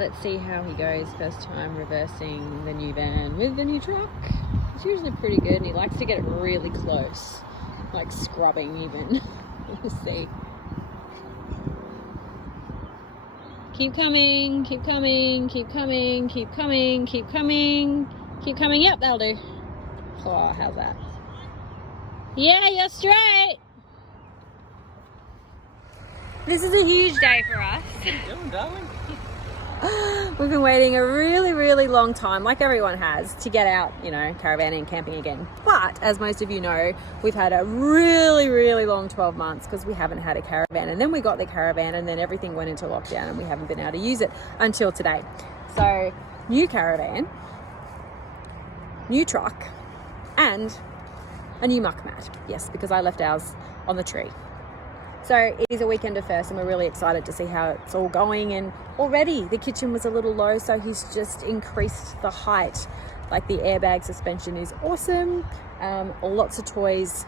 Let's see how he goes. First time reversing the new van with the new truck. It's usually pretty good, and he likes to get it really close, like scrubbing even. Let's see. Keep coming, keep coming, keep coming, keep coming, keep coming, keep coming. Yep, that'll do. Oh, how's that? Yeah, you're straight. This is a huge day for us. What are you doing, darling? We've been waiting a really, really long time, like everyone has, to get out, you know, caravanning and camping again. But as most of you know, we've had a really, really long 12 months because we haven't had a caravan. And then we got the caravan and then everything went into lockdown and we haven't been able to use it until today. So, new caravan, new truck, and a new muck mat. Yes, because I left ours on the tree. So it is a weekend of first and we're really excited to see how it's all going. And already the kitchen was a little low, so he's just increased the height. Like the airbag suspension is awesome. Lots of toys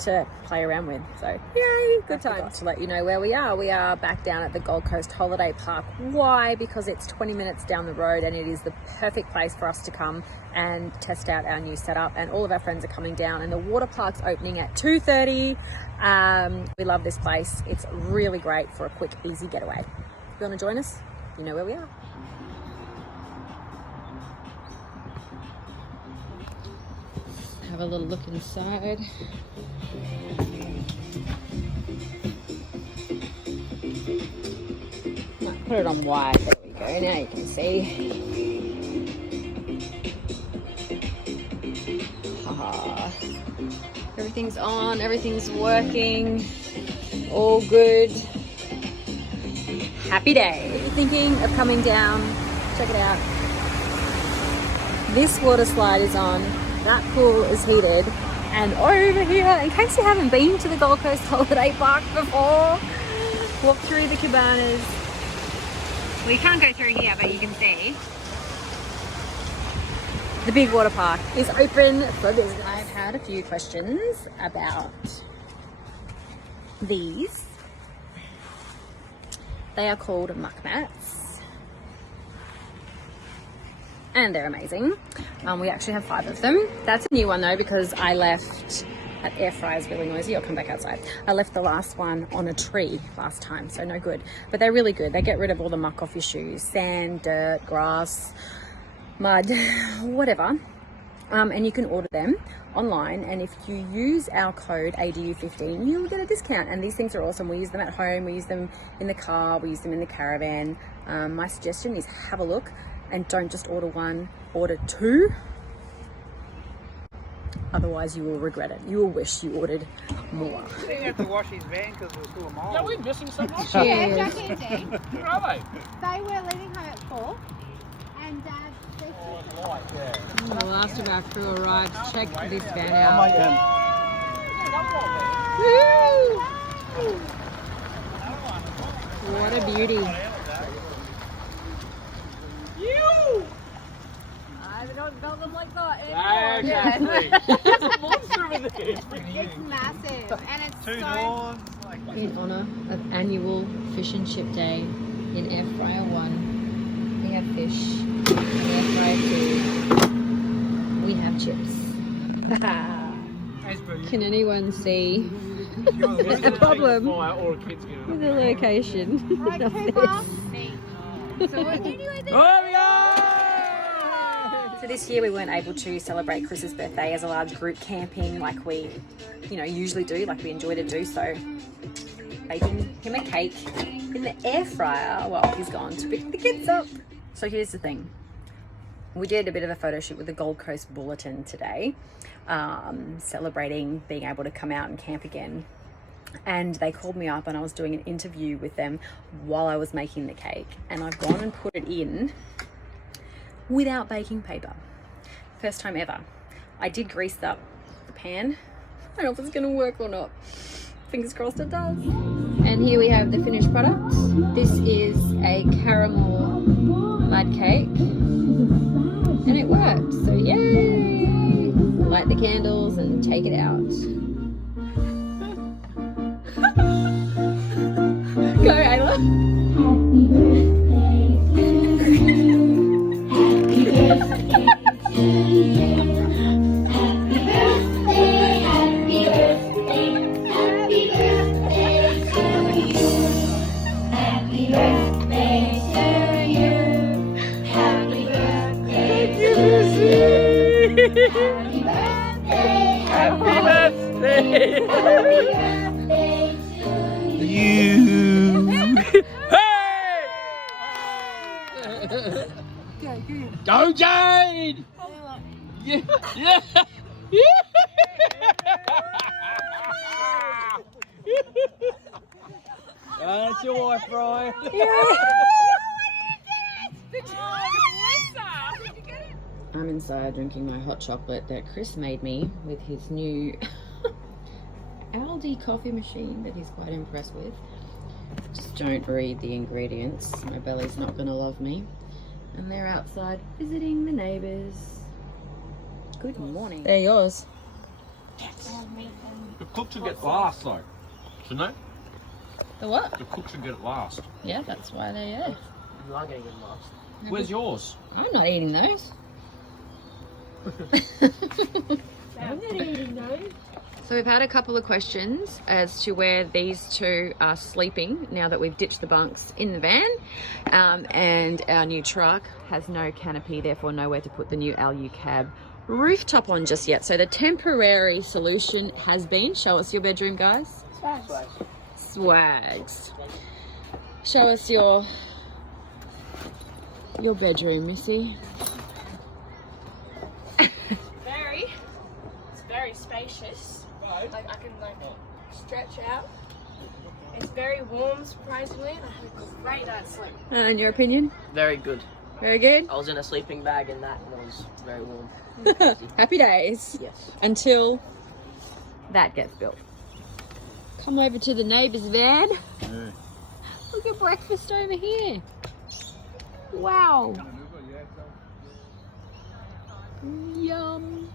to play around with. So yay, good time. To let you know where we are back down at the Gold Coast Holiday Park. Why? Because it's 20 minutes down the road and it is the perfect place for us to come and test out our new setup. And all of our friends are coming down and the water park's opening at 2:30. We love this place. It's really great for a quick, easy getaway. If you want to join us, you know where we are. Have a little look inside. Might put it on wide. There we go. Now you can see. Haha. Everything's on. Everything's working. All good. Happy day. If you're thinking of coming down, check it out. This water slide is on. That pool is heated, and over here, in case you haven't been to the Gold Coast Holiday Park before, walk through the cabanas. Well, you can't go through here, but you can see the big water park is open for business. I've had a few questions about these. They are called muck mats. And they're amazing. We actually have 5 of them. That's a new one though, because I left, that air fryer is really noisy. I'll come back outside. I left the last one on a tree last time, so no good. But they're really good. They get rid of all the muck off your shoes, sand, dirt, grass, mud, whatever. And you can order them online, and if you use our code ADU15 you'll get a discount. And these things are awesome. We use them at home, we use them in the car, we use them in the caravan. My suggestion is have a look and don't just order one, order 2. Otherwise you will regret it. You will wish you ordered more. He didn't have to wash his van because it was full of mold. Yeah, we're missing so much. Yeah, Jackie and Dean. Where are they? They were leaving home at 4, and Dad. Oh, it's light, yeah. The last of our crew arrived. Check this van I out. might, What a beauty. I don't build them like that. Exactly. There's a monster in there. It's massive, and it's 2 so. doors. In honour of annual fish and chip day in Air Fryer 1, we have fish. In Air Fryer 2, we have chips. Can anyone see the problem with the location? Right, Cooper. So anyway, Oh, yeah! So this year we weren't able to celebrate Chris's birthday as a large group camping like we, usually do, like we enjoy to do. So baking him a cake in the air fryer while he's gone to pick the kids up. So here's the thing. We did a bit of a photo shoot with the Gold Coast Bulletin today, celebrating being able to come out and camp again. And they called me up and I was doing an interview with them while I was making the cake. And I've gone and put it in without baking paper. First time ever. I did grease up the pan. I don't know if it's gonna work or not. Fingers crossed it does. And here we have the finished product. This is a caramel lad cake. And it worked, so yay! Light the candles and take it out. Go, Ayla. Happy birthday! You! Hey! Go, Jade! Yeah! Yeah! That's your wife, Brian. I'm inside drinking my hot chocolate that Chris made me with his new Aldi coffee machine that he's quite impressed with. Just don't read the ingredients. My belly's not gonna love me. And they're outside visiting the neighbours. Good morning. They're yours. The cook should get last, though. Shouldn't The what? they? The cook should get it last. Yeah, that's why they're here. You are going to get lost. Where's yours? I'm not eating those. I'm not eating those. So we've had a couple of questions as to where these two are sleeping now that we've ditched the bunks in the van, and our new truck has no canopy, therefore nowhere to put the new LU cab rooftop on just yet. So the temporary solution has been, show us your bedroom, guys. Swags. Show us your bedroom, Missy. It's very spacious. Like I can stretch out. It's very warm, surprisingly, and I had a great night's sleep. In your opinion? Very good. Very good. I was in a sleeping bag and that was very warm. Happy days. Yes. Until that gets built. Come over to the neighbour's van. Yeah. Look at breakfast over here. Wow. Yum.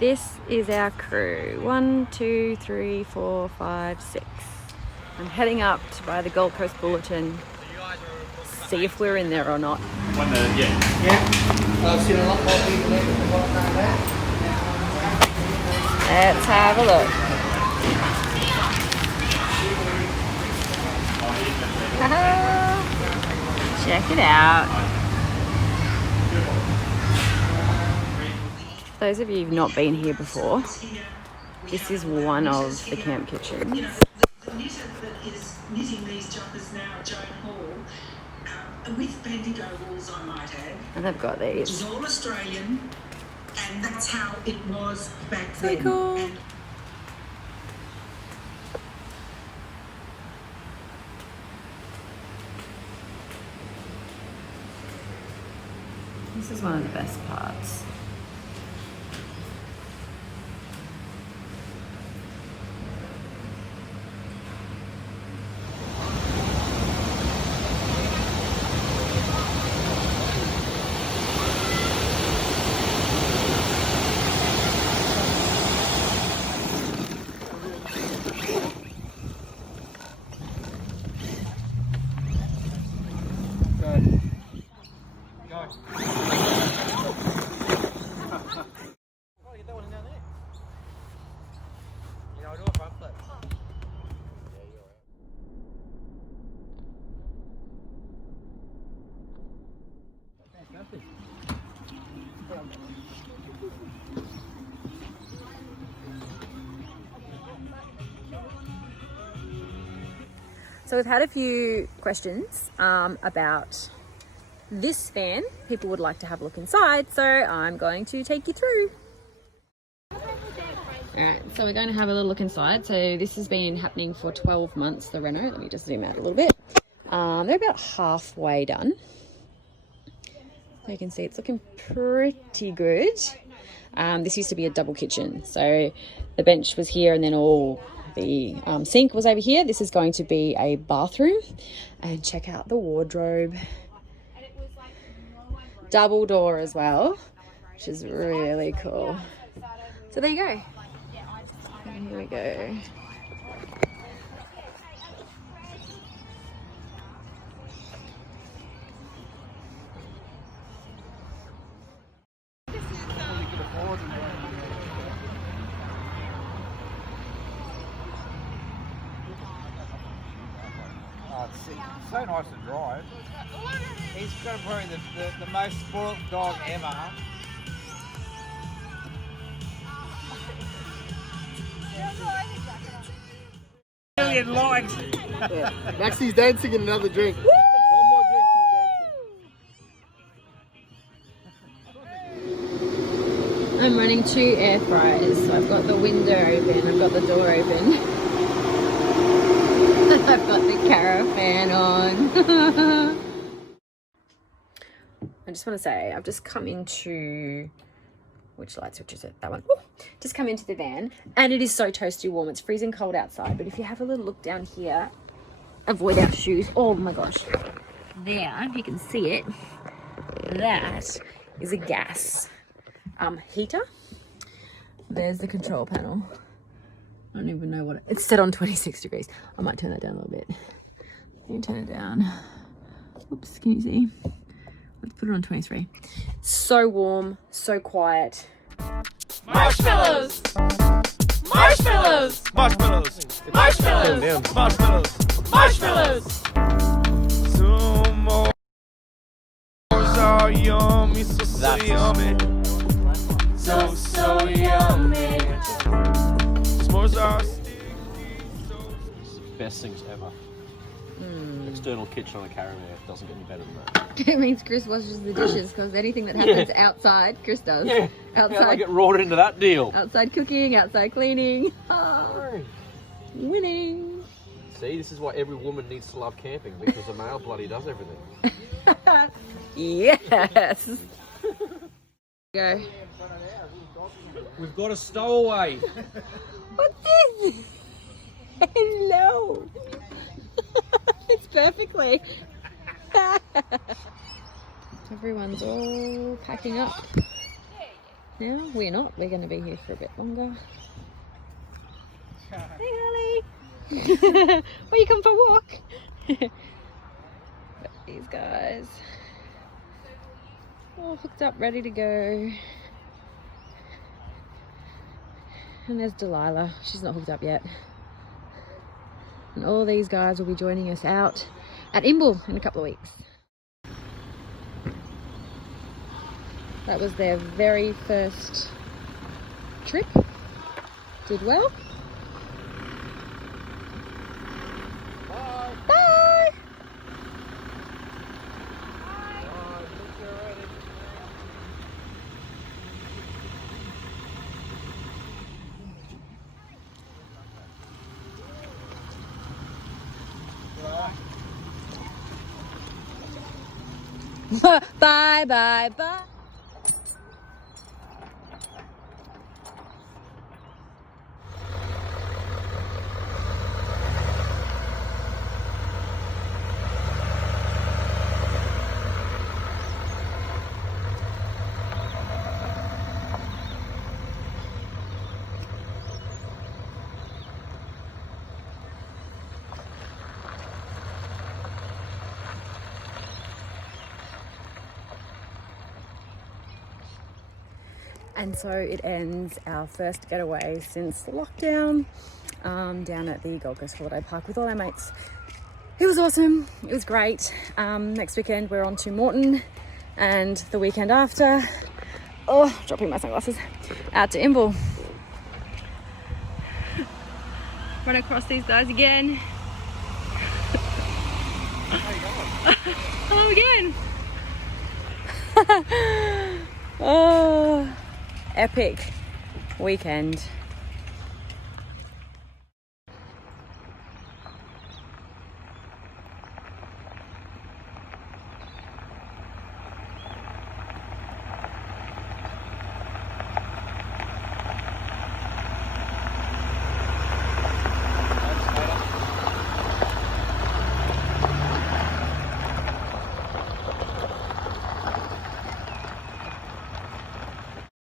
This is our crew. 1, 2, 3, 4, 5, 6. I'm heading up to buy the Gold Coast Bulletin. See if we're in there or not. Yeah. I've seen a lot more people in than what I'm at. Let's have a look. Check it out. Those of you who've not been here before, this is one of the camp kitchens. The knitter that is knitting these jumpers now, Joan Hall, with Bendigo wools, I might add. And they've got Which these. is all Australian, and that's how it was back So then. cool. And This is one of the best parts. So we've had a few questions about this van. People would like to have a look inside, so I'm going to take you through. Alright, so we're going to have a little look inside. So this has been happening for 12 months, the reno. Let me just zoom out a little bit. They're about halfway done. So you can see it's looking pretty good. This used to be a double kitchen. So the bench was here and then all the sink was over here. This is going to be a bathroom. And check out the wardrobe. Double door as well, which is really cool. So there you go. And here we go. Oh, it's so nice to drive. He's got probably the most spoilt dog ever. Million likes. Maxi's dancing in another drink. One more drink, he's dancing. I'm running 2 air fryers. So I've got the window open, I've got the door open. I've got the caravan on. I just want to say, I've just come into, which light switch is it? That one. Ooh. Just come into the van and it is so toasty warm. It's freezing cold outside, but if you have a little look down here, avoid our shoes. Oh my gosh. There, if you can see it, that is a gas heater. There's the control panel. I don't even know what it's set on 26 degrees. I might turn that down a little bit. You can turn it down. Oops, can you see? Let's put it on 23. So warm, so quiet. Marshmallows! Marshmallows! Marshmallows. Marshmallows! Marshmallows. Marshmallows! S'mores are yummy, so yummy. So yummy! S'mores are Best things ever. External kitchen on a caravan doesn't get any better than that. It means Chris washes the dishes because anything that happens outside, Chris does. Yeah. How did I Outside, get roared into that deal? outside cooking, outside cleaning. Ah, winning. See, this is why every woman needs to love camping, because a male bloody does everything. Yes. Go. We've got a stowaway. What's this? Hello. It's perfectly. Everyone's all packing up. Now we're not. We're going to be here for a bit longer. Hey, Holly. Well, you come for a walk. But these guys all hooked up, ready to go. And there's Delilah. She's not hooked up yet. And all these guys will be joining us out at Imbil in a couple of weeks. That was their very first trip. Did well. Bye. Bye. Bye, bye, bye. And so it ends our first getaway since the lockdown, down at the Gold Coast Holiday Park with all our mates. It was awesome. It was great. Next weekend we're on to Moreton, and the weekend after, dropping my sunglasses, out to Imbil. Run across these guys again. Hello again. Oh, epic weekend.